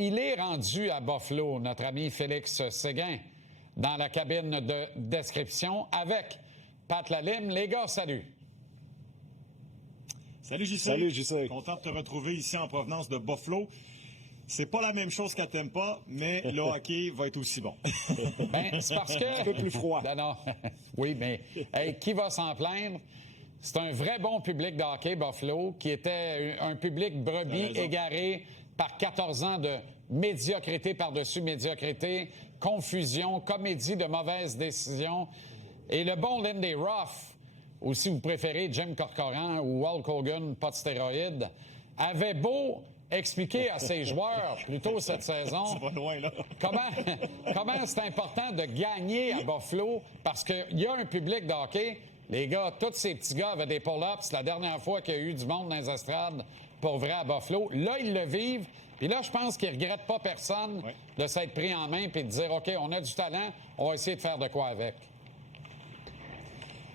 il est rendu à Buffalo, notre ami Félix Séguin, dans la cabine de description avec Pat Lalime. Les gars, salut. Salut JC. Salut JC. Content de te retrouver ici en provenance de Buffalo. C'est pas la même chose qu'à Tampa, mais le hockey va être aussi bon. Ben, c'est parce que... Un peu plus froid. Ben non. Oui, mais hey, qui va s'en plaindre? C'est un vrai bon public de hockey, Buffalo, qui était un public brebis égaré par 14 ans de médiocrité par-dessus médiocrité, confusion, comédie de mauvaises décisions. Et le bon Lindy Ruff, ou si vous préférez Jim Corcoran ou Hulk Hogan, pas de stéroïdes, avait beau expliquer à ses joueurs, plutôt cette saison, Ça va loin, là. comment c'est important de gagner à Buffalo, parce qu'il y a un public de hockey. Les gars, tous ces petits gars avaient des pull-ups. La dernière fois qu'il y a eu du monde dans les estrades pour vrai à Buffalo. Là, ils le vivent. Puis là, je pense qu'ils ne regrettent pas personne de s'être pris en main et de dire, OK, on a du talent, on va essayer de faire de quoi avec.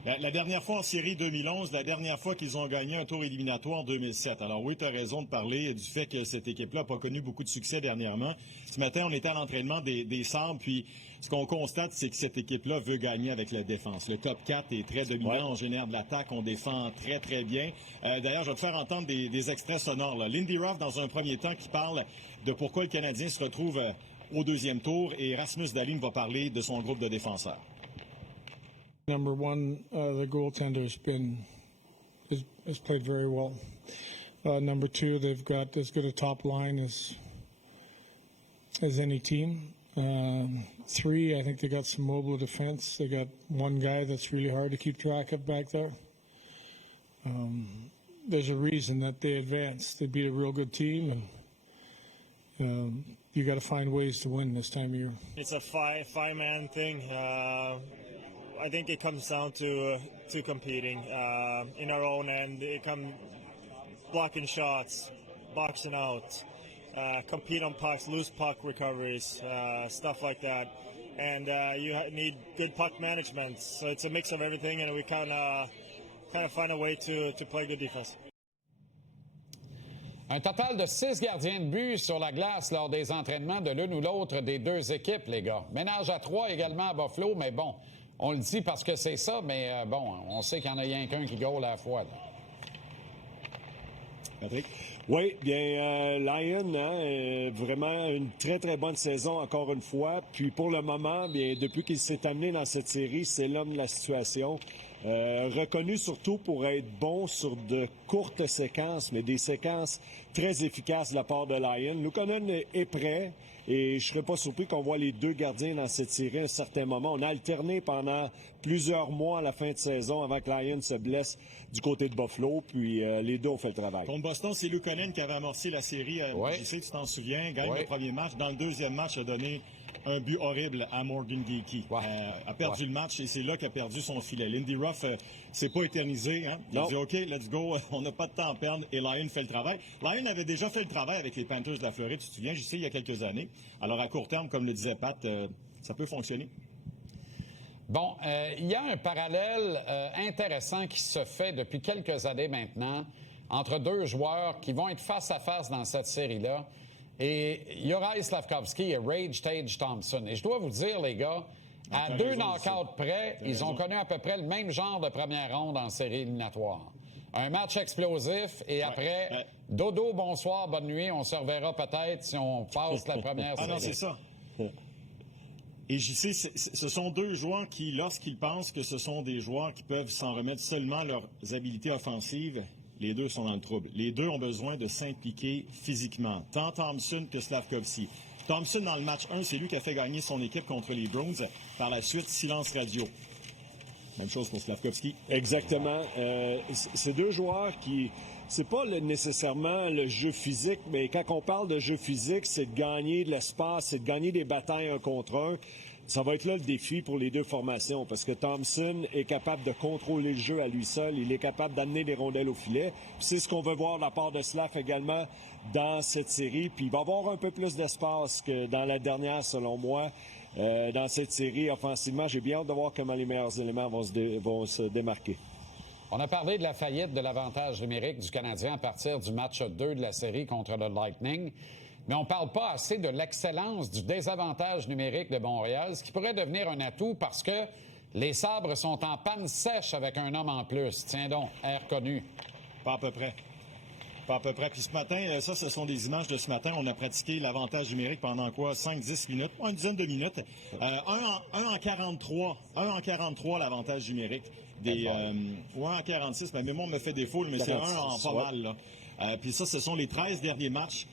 La dernière fois en série 2011, la dernière fois qu'ils ont gagné un tour éliminatoire en 2007. Alors oui, tu as raison de parler du fait que cette équipe-là n'a pas connu beaucoup de succès dernièrement. Ce matin, on était à l'entraînement des Sabres, puis ce qu'on constate, c'est que cette équipe-là veut gagner avec la défense. Le top 4 est très dominant, on génère de l'attaque, on défend très, très bien. D'ailleurs, je vais te faire entendre des extraits sonores, là. Lindy Ruff, dans un premier temps, qui parle de pourquoi le Canadien se retrouve au deuxième tour, et Rasmus Dahlin va parler de son groupe de défenseurs. Number one, the goaltender has played very well. Number two, they've got as good a top line as any team. Three, I think they got some mobile defense. They got one guy that's really hard to keep track of back there. There's a reason that they advanced. They beat a real good team, and you got to find ways to win this time of year. It's a five-man thing. I think it comes down to competing in our own end. It comes blocking shots, boxing out, compete on pucks, lose puck recoveries, stuff like that. And you need good puck management. So it's a mix of everything, and we kind of find a way to play good defense. Un total de 6 gardiens de but sur la glace lors des entraînements de l'une ou l'autre des deux équipes, les gars. Ménage à 3 également à Buffalo, mais bon, on le dit parce que c'est ça, mais bon, on sait qu'il y en a rien qu'un qui goal à la fois, là. Patrick? Oui, bien, Lyon, vraiment une très, très bonne saison, encore une fois. Puis pour le moment, bien, depuis qu'il s'est amené dans cette série, c'est l'homme de la situation. Reconnu surtout pour être bon sur de courtes séquences, mais des séquences très efficaces de la part de Lyon. Luukkonen est prêt et je ne serais pas surpris qu'on voit les deux gardiens dans cette série à un certain moment. On a alterné pendant plusieurs mois à la fin de saison avant que Lyon se blesse du côté de Buffalo, puis les deux ont fait le travail. Contre Boston, c'est Luukkonen qui avait amorcé la série. Je sais que tu t'en souviens, gagne le premier match. Dans le deuxième match, a donné un but horrible à Morgan Geekie. A perdu le match et c'est là qu'il a perdu son filet. Lindy Ruff s'est pas éternisé. Hein? Il a dit OK, let's go, on n'a pas de temps à perdre et Lyon fait le travail. Lyon avait déjà fait le travail avec les Panthers de la Floride, tu te souviens, je sais, il y a quelques années. Alors à court terme, comme le disait Pat, ça peut fonctionner. Bon, il y a un parallèle intéressant qui se fait depuis quelques années maintenant entre deux joueurs qui vont être face à face dans cette série-là. Et Juraj Slafkovský et Rage Tage Thompson. Et je dois vous dire, les gars, à 2 knockouts près, ils ont connu à peu près le même genre de première ronde en série éliminatoire. Un match explosif et après, dodo, bonsoir, bonne nuit, on se reverra peut-être si on passe la première série. Ah non, c'est ça. Et j'y sais, ce sont deux joueurs qui, lorsqu'ils pensent que ce sont des joueurs qui peuvent s'en remettre seulement à leurs habiletés offensives, les deux sont dans le trouble. Les deux ont besoin de s'impliquer physiquement, tant Thompson que Slafkovský. Thompson, dans le match 1, c'est lui qui a fait gagner son équipe contre les Bruins. Par la suite, silence radio. Même chose pour Slafkovský. Exactement. C'est deux joueurs qui... C'est pas nécessairement le jeu physique, mais quand on parle de jeu physique, c'est de gagner de l'espace, c'est de gagner des batailles un contre un. Ça va être là le défi pour les deux formations, parce que Thompson est capable de contrôler le jeu à lui seul. Il est capable d'amener des rondelles au filet. C'est ce qu'on veut voir de la part de Slaf également dans cette série. Puis il va avoir un peu plus d'espace que dans la dernière, selon moi. Dans cette série, offensivement, j'ai bien hâte de voir comment les meilleurs éléments vont se démarquer. On a parlé de la faillite de l'avantage numérique du Canadien à partir du match 2 de la série contre le Lightning. mais on ne parle pas assez de l'excellence du désavantage numérique de Montréal, ce qui pourrait devenir un atout parce que les Sabres sont en panne sèche avec un homme en plus. Tiens donc, air connu. Pas à peu près. Pas à peu près. Puis ce matin, ça, ce sont des images de ce matin. On a pratiqué l'avantage numérique pendant quoi? 5-10 minutes, pas une dizaine de minutes. 1 en 43. 1 en 43, l'avantage numérique. Ou 1 en 46. Ma mémoire me fait défaut, mais c'est 1 en pas mal. Là. Puis ça, ce sont les 13 derniers matchs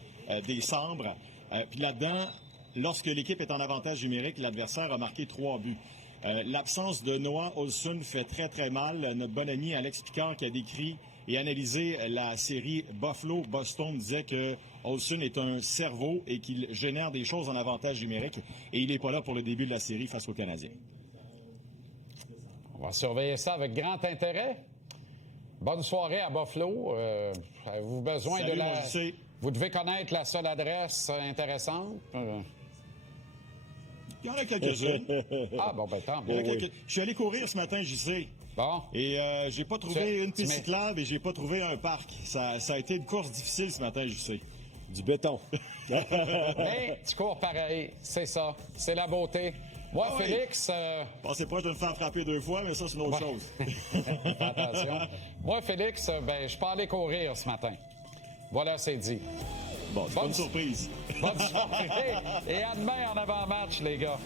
des Sabres. Puis là-dedans, lorsque l'équipe est en avantage numérique, l'adversaire a marqué 3 buts. L'absence de Noah Olsson fait très, très mal. Notre bon ami Alex Picard qui a décrit et analysé la série Buffalo-Boston disait que Olsson est un cerveau et qu'il génère des choses en avantage numérique. Et il n'est pas là pour le début de la série face aux Canadiens. On va surveiller ça avec grand intérêt. Bonne soirée à Buffalo. Avez-vous besoin Salut, de la... mon JC. Vous devez connaître la seule adresse intéressante. Il y en a quelques-unes. Ah, bon, ben tant Il y en a mieux. quelques- Je suis allé courir ce matin, JC. Bon. Et j'ai pas trouvé une piste mais- cyclable et j'ai pas trouvé un parc. Ça a été une course difficile ce matin, JC. Du béton. Mais tu cours pareil. C'est ça. C'est la beauté. Moi, Ah oui. Félix... Pensez pas de me faire frapper 2 fois, mais ça, c'est une autre chose. Attention. Moi, Félix, ben, je peux aller courir ce matin. Voilà, c'est dit. Bon, c'est pas une surprise. Bonne soirée. Et à demain en avant-match, les gars.